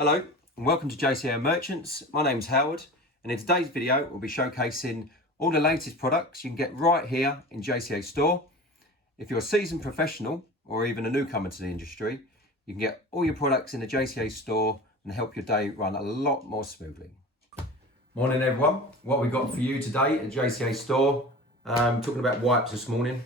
Hello and welcome to JCA Merchants. My name's Howard and in today's video we'll be showcasing all the latest products you can get right here in JCA store. If you're a seasoned professional or even a newcomer to the industry, you can get all your products in the JCA store and help your day run a lot more smoothly. Morning everyone, what we've got for you today at JCA store, talking about wipes this morning.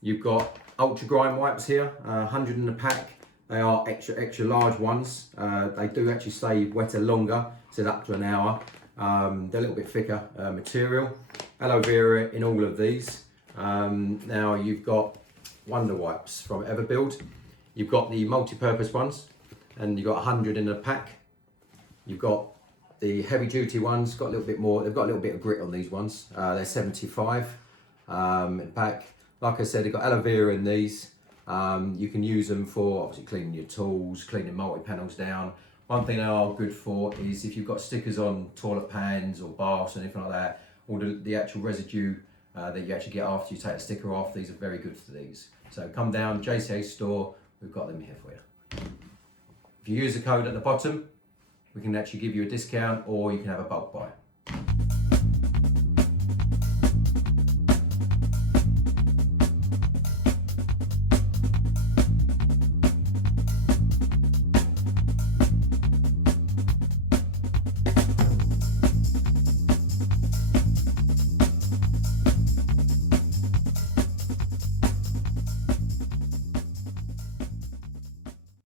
You've got ultra grind wipes here, 100 in the pack. They are extra large ones. They do actually stay wetter longer, so up to an hour. They're a little bit thicker material. Aloe vera in all of these. Now you've got Wonder Wipes from Everbuild. You've got the multi-purpose ones, and you've got 100 in a pack. You've got the heavy duty ones, got a little bit more. They've got a little bit of grit on these ones. They're 75 in a pack. Like I said, they've got aloe vera in these. You can use them for obviously cleaning your tools, cleaning multi-panels down. One thing they are good for is if you've got stickers on toilet pans or baths or anything like that, or the actual residue that you actually get after you take the sticker off, these are very good for these. So come down, JCA store, we've got them here for you. If you use the code at the bottom, we can actually give you a discount or you can have a bulk buy.